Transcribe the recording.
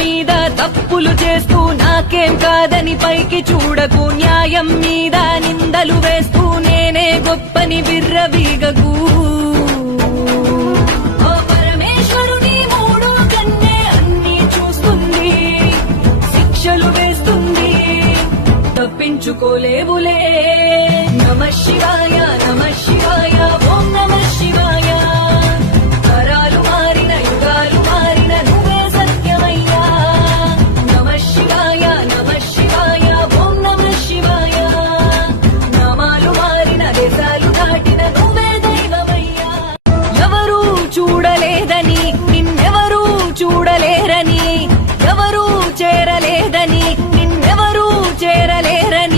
మీద తప్పులు చేస్తూ నాకేం కాదని పైకి చూడకు, న్యాయం మీద నిందలు వేస్తూ నేనే గొప్పని విర్రవీగకు. ఓ పరమేశ్వరుని మూడు కన్నే అన్నీ చూస్తుంది, శిక్షలు వేస్తుంది, తప్పించుకోలేవులే. నమః శివాయ, నమః శివాయ, ఓం నమః శివాయ.